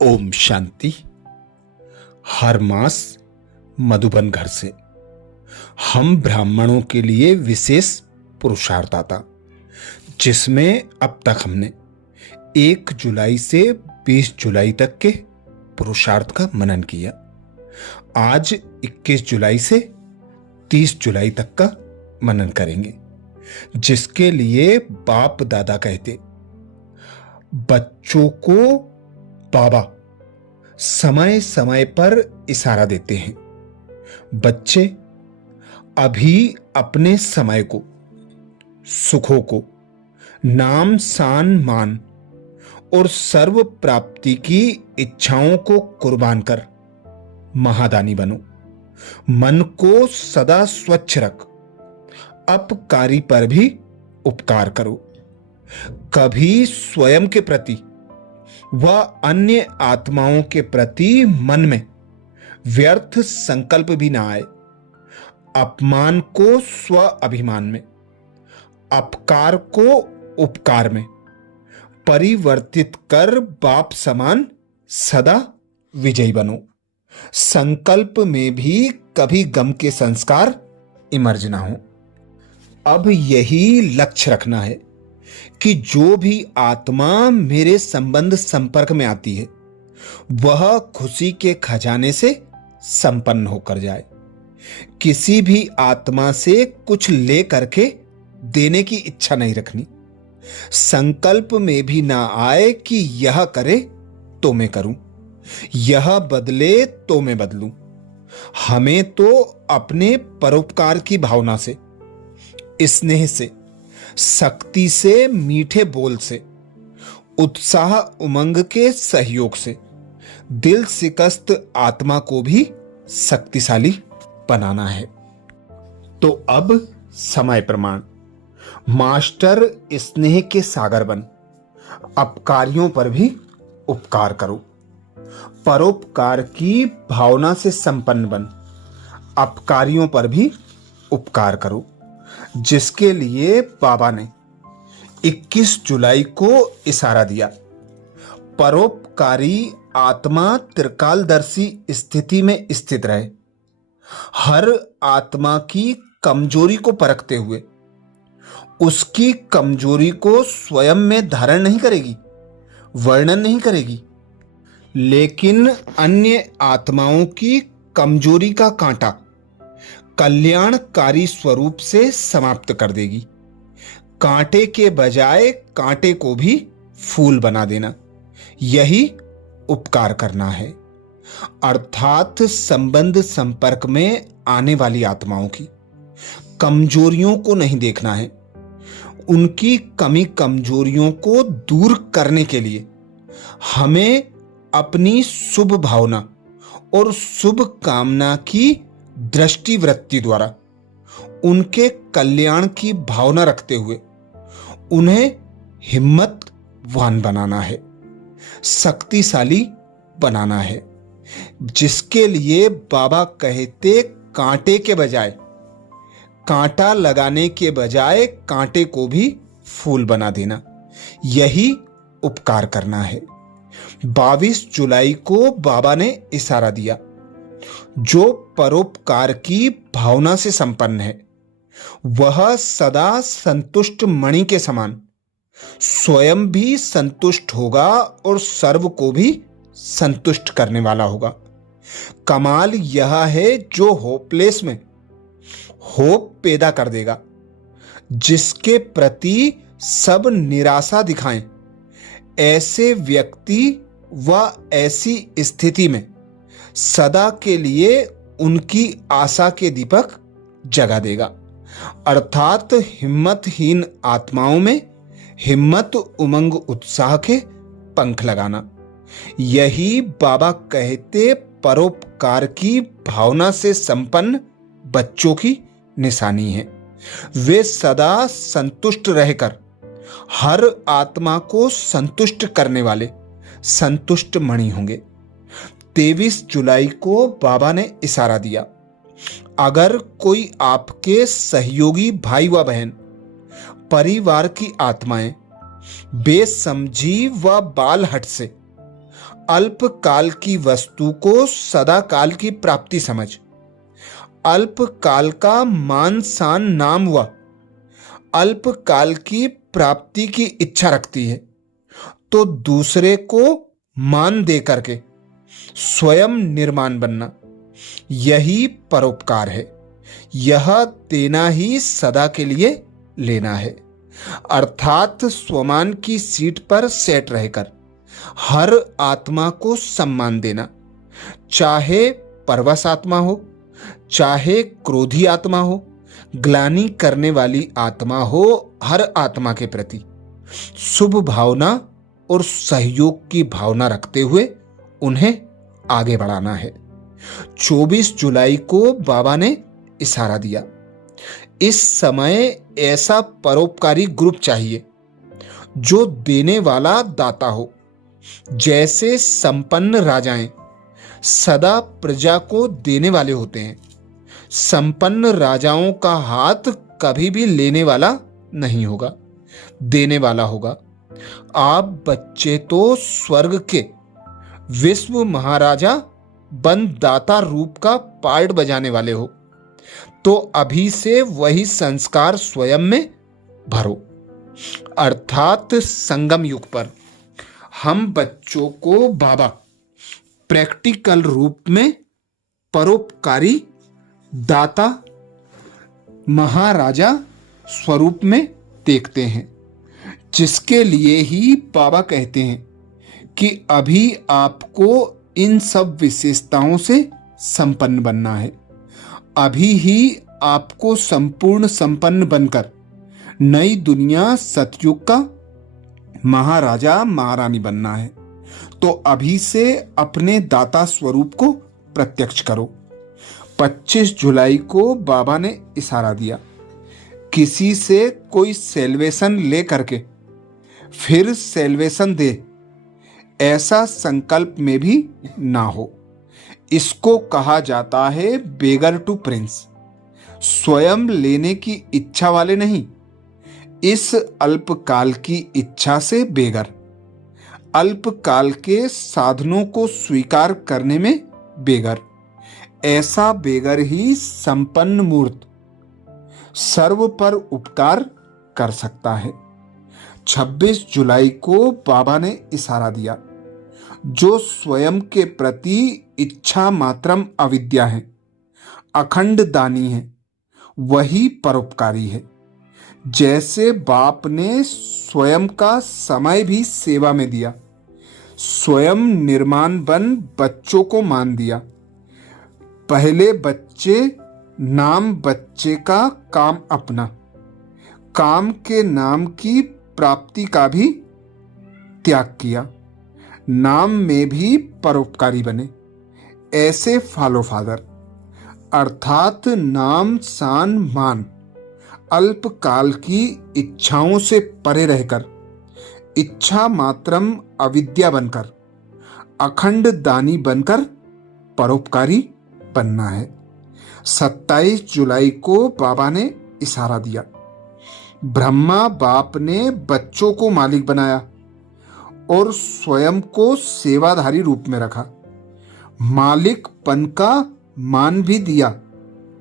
ओम शांति। हर मास मधुबन घर से हम ब्राह्मणों के लिए विशेष पुरुषार्थ आता, जिसमें अब तक हमने 1 जुलाई से 20 जुलाई तक के पुरुषार्थ का मनन किया। आज 21 जुलाई से 30 जुलाई तक का मनन करेंगे, जिसके लिए बाप दादा कहते बच्चों को बाबा समय समय पर इशारा देते हैं। बच्चे अभी अपने समय को, सुखों को, नाम सान मान और सर्व प्राप्ति की इच्छाओं को कुर्बान कर महादानी बनो। मन को सदा स्वच्छ रख, अपकारी पर भी उपकार करो। कभी स्वयं के प्रति व अन्य आत्माओं के प्रति मन में व्यर्थ संकल्प भी ना आए। अपमान को स्व अभिमान में, अपकार को उपकार में परिवर्तित कर बाप समान सदा विजयी बनो। संकल्प में भी कभी गम के संस्कार इमर्ज ना हो। अब यही लक्ष्य रखना है कि जो भी आत्मा मेरे संबंध संपर्क में आती है वह खुशी के खजाने से संपन्न होकर जाए। किसी भी आत्मा से कुछ ले करके देने की इच्छा नहीं रखनी। संकल्प में भी ना आए कि यह करे तो मैं करूं, यह बदले तो मैं बदलूं। हमें तो अपने परोपकार की भावना से, स्नेह से, शक्ति से, मीठे बोल से, उत्साह उमंग के सहयोग से दिल शिकस्त आत्मा को भी शक्तिशाली बनाना है। तो अब समय प्रमाण। मास्टर स्नेह के सागर बन, अपकारियों पर भी उपकार करो। परोपकार की भावना से संपन्न बन, अपकारियों पर भी उपकार करो। जिसके लिए बाबा ने 21 जुलाई को इशारा दिया। परोपकारी आत्मा त्रिकालदर्शी स्थिति में स्थित रहे। हर आत्मा की कमजोरी को परखते हुए उसकी कमजोरी को स्वयं में धारण नहीं करेगी, वर्णन नहीं करेगी, लेकिन अन्य आत्माओं की कमजोरी का कांटा कल्याणकारी स्वरूप से समाप्त कर देगी। कांटे के बजाय कांटे को भी फूल बना देना, यही उपकार करना है। अर्थात संबंध संपर्क में आने वाली आत्माओं की कमजोरियों को नहीं देखना है। उनकी कमी कमजोरियों को दूर करने के लिए हमें अपनी शुभ भावना और शुभ कामना की दृष्टि वृत्ति द्वारा उनके कल्याण की भावना रखते हुए उन्हें हिम्मतवान बनाना है, शक्तिशाली बनाना है। जिसके लिए बाबा कहते कांटे के बजाय, कांटा लगाने के बजाय कांटे को भी फूल बना देना, यही उपकार करना है। 22 जुलाई को बाबा ने इशारा दिया। जो परोपकार की भावना से संपन्न है वह सदा संतुष्ट मणि के समान स्वयं भी संतुष्ट होगा और सर्व को भी संतुष्ट करने वाला होगा। कमाल यह है जो होपलेस में होप पैदा कर देगा। जिसके प्रति सब निराशा दिखाएं, ऐसे व्यक्ति व ऐसी स्थिति में सदा के लिए उनकी आशा के दीपक जगा देगा। अर्थात हिम्मतहीन आत्माओं में हिम्मत उमंग उत्साह के पंख लगाना, यही बाबा कहते परोपकार की भावना से संपन्न बच्चों की निशानी है। वे सदा संतुष्ट रहकर हर आत्मा को संतुष्ट करने वाले संतुष्ट मणि होंगे। 23 जुलाई को बाबा ने इशारा दिया। अगर कोई आपके सहयोगी भाई व बहन, परिवार की आत्माएं बेसमझी व बाल हट से अल्पकाल की वस्तु को सदाकाल की प्राप्ति समझ, अल्पकाल का मान सान नाम व अल्पकाल की प्राप्ति की इच्छा रखती है, तो दूसरे को मान दे करके स्वयं निर्माण बनना, यही परोपकार है। यह देना ही सदा के लिए लेना है, अर्थात स्वमान की सीट पर सेट रहकर हर आत्मा को सम्मान देना, चाहे परवश आत्मा हो, चाहे क्रोधी आत्मा हो, ग्लानि करने वाली आत्मा हो, हर आत्मा के प्रति शुभ भावना और सहयोग की भावना रखते हुए उन्हें आगे बढ़ाना है। 24 जुलाई को बाबा ने इशारा दिया, इस समय ऐसा परोपकारी ग्रुप चाहिए जो देने वाला दाता हो। जैसे संपन्न राजाएं सदा प्रजा को देने वाले होते हैं, संपन्न राजाओं का हाथ कभी भी लेने वाला नहीं होगा, देने वाला होगा। आप बच्चे तो स्वर्ग के विश्व महाराजा बन दाता रूप का पार्ट बजाने वाले हो, तो अभी से वही संस्कार स्वयं में भरो। अर्थात संगम युग पर हम बच्चों को बाबा प्रैक्टिकल रूप में परोपकारी दाता महाराजा स्वरूप में देखते हैं, जिसके लिए ही बाबा कहते हैं कि अभी आपको इन सब विशेषताओं से संपन्न बनना है। अभी ही आपको संपूर्ण संपन्न बनकर नई दुनिया सतयुग का महाराजा महारानी बनना है, तो अभी से अपने दाता स्वरूप को प्रत्यक्ष करो। 25 जुलाई को बाबा ने इशारा दिया, किसी से कोई सेल्वेशन ले करके फिर सेल्वेशन दे, ऐसा संकल्प में भी ना हो। इसको कहा जाता है बेगर टू प्रिंस। स्वयं लेने की इच्छा वाले नहीं, इस अल्पकाल की इच्छा से बेगर, अल्पकाल के साधनों को स्वीकार करने में बेगर। ऐसा बेगर ही संपन्न मूर्त सर्व पर उपकार कर सकता है। 26 जुलाई को बाबा ने इशारा दिया, जो स्वयं के प्रति इच्छा मात्रम अविद्या है, अखंड दानी है, वही परोपकारी है। जैसे बाप ने स्वयं का समय भी सेवा में दिया, स्वयं निर्माण बन बच्चों को मान दिया। पहले बच्चे नाम बच्चे का काम अपना, काम के नाम की प्राप्ति का भी त्याग किया, नाम में भी परोपकारी बने। ऐसे फॉलो फादर, अर्थात नाम सान मान अल्पकाल की इच्छाओं से परे रहकर इच्छा मात्रम अविद्या बनकर अखंड दानी बनकर परोपकारी बनना है। 27 जुलाई को बाबा ने इशारा दिया, ब्रह्मा बाप ने बच्चों को मालिक बनाया और स्वयं को सेवाधारी रूप में रखा। मालिक पन का मान भी दिया,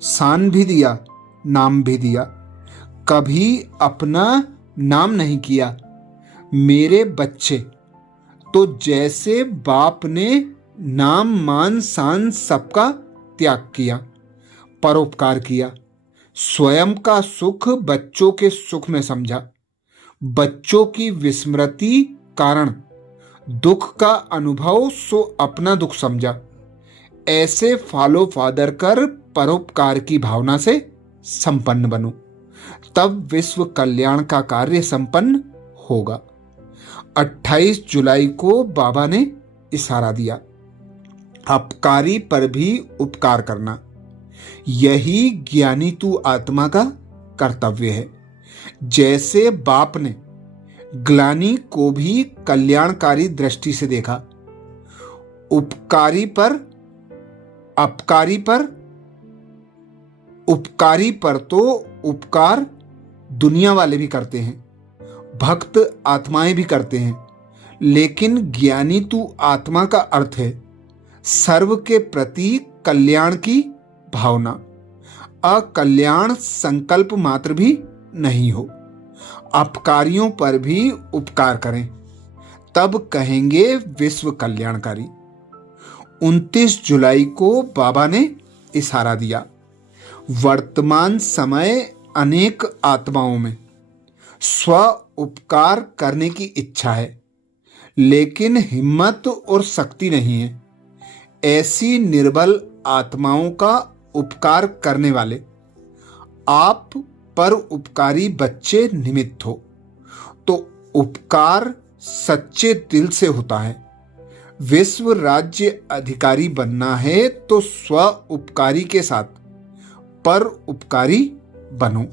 शान भी दिया, नाम भी दिया। कभी अपना नाम नहीं किया, मेरे बच्चे। तो जैसे बाप ने नाम मान शान सबका त्याग किया, परोपकार किया, स्वयं का सुख बच्चों के सुख में समझा, बच्चों की विस्मृति कारण दुख का अनुभव सो अपना दुख समझा। ऐसे फॉलो फादर कर परोपकार की भावना से संपन्न बनो, तब विश्व कल्याण का कार्य संपन्न होगा। 28 जुलाई को बाबा ने इशारा दिया, अपकारी पर भी उपकार करना, यही ज्ञानी तू आत्मा का कर्तव्य है। जैसे बाप ने ग्लानि को भी कल्याणकारी दृष्टि से देखा, उपकारी पर तो उपकार दुनिया वाले भी करते हैं, भक्त आत्माएं भी करते हैं, लेकिन ज्ञानी तू आत्मा का अर्थ है सर्व के प्रति कल्याण की भावना, अकल्याण संकल्प मात्र भी नहीं हो। अपकारियों पर भी उपकार करें, तब कहेंगे विश्व कल्याणकारी। 29 जुलाई को बाबा ने इशारा दिया। वर्तमान समय अनेक आत्माओं में स्व उपकार करने की इच्छा है, लेकिन हिम्मत और शक्ति नहीं है। ऐसी निर्बल आत्माओं का उपकार करने वाले आप पर उपकारी बच्चे निमित्त हो, तो उपकार सच्चे दिल से होता है। विश्व राज्य अधिकारी बनना है तो स्व उपकारी के साथ पर उपकारी बनो।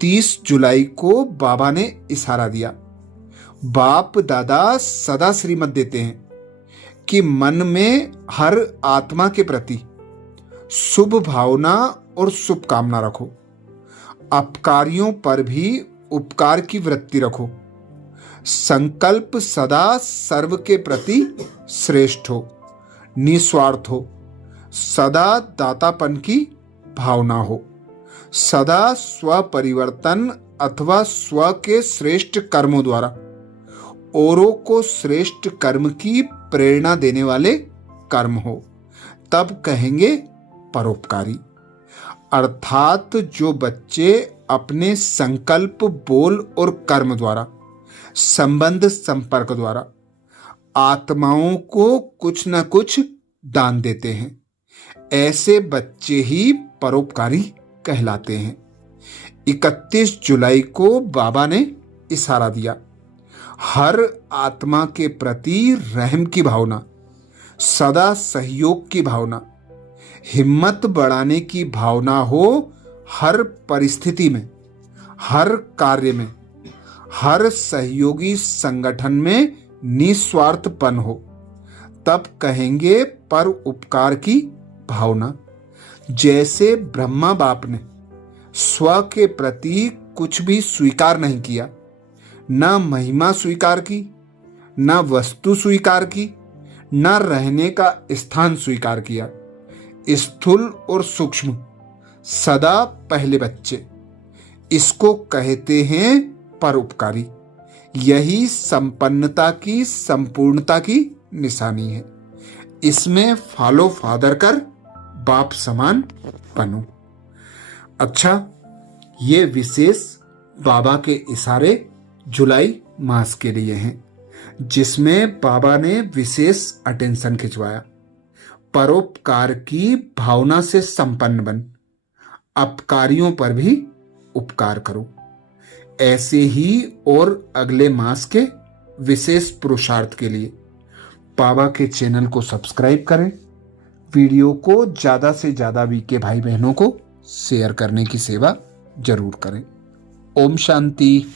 30 जुलाई को बाबा ने इशारा दिया। बाप दादा सदा श्रीमत देते हैं कि मन में हर आत्मा के प्रति शुभ भावना और शुभकामना रखो। अपकारियों पर भी उपकार की वृत्ति रखो। संकल्प सदा सर्व के प्रति श्रेष्ठ हो, निस्वार्थ हो, सदा दातापन की भावना हो, सदा स्व परिवर्तन अथवा स्व के श्रेष्ठ कर्मों द्वारा औरों को श्रेष्ठ कर्म की प्रेरणा देने वाले कर्म हो, तब कहेंगे परोपकारी। अर्थात जो बच्चे अपने संकल्प, बोल और कर्म द्वारा, संबंध संपर्क द्वारा आत्माओं को कुछ न कुछ दान देते हैं, ऐसे बच्चे ही परोपकारी कहलाते हैं। 31 जुलाई को बाबा ने इशारा दिया। हर आत्मा के प्रति रहम की भावना, सदा सहयोग की भावना, हिम्मत बढ़ाने की भावना हो। हर परिस्थिति में, हर कार्य में, हर सहयोगी संगठन में निस्वार्थपन हो, तब कहेंगे पर उपकार की भावना। जैसे ब्रह्मा बाप ने स्व के प्रति कुछ भी स्वीकार नहीं किया, न महिमा स्वीकार की, न वस्तु स्वीकार की, न रहने का स्थान स्वीकार किया। स्थूल और सूक्ष्म सदा पहले बच्चे, इसको कहते हैं परोपकारी। यही संपन्नता की, संपूर्णता की निशानी है। इसमें फॉलो फादर कर बाप समान बनो। अच्छा, ये विशेष बाबा के इशारे जुलाई मास के लिए हैं, जिसमें बाबा ने विशेष अटेंशन खिंचवाया। परोपकार की भावना से संपन्न बन, अपकारियों पर भी उपकार करो। ऐसे ही और अगले मास के विशेष पुरुषार्थ के लिए बाबा के चैनल को सब्सक्राइब करें। वीडियो को ज्यादा से ज्यादा वीके भाई बहनों को शेयर करने की सेवा जरूर करें। ओम शांति।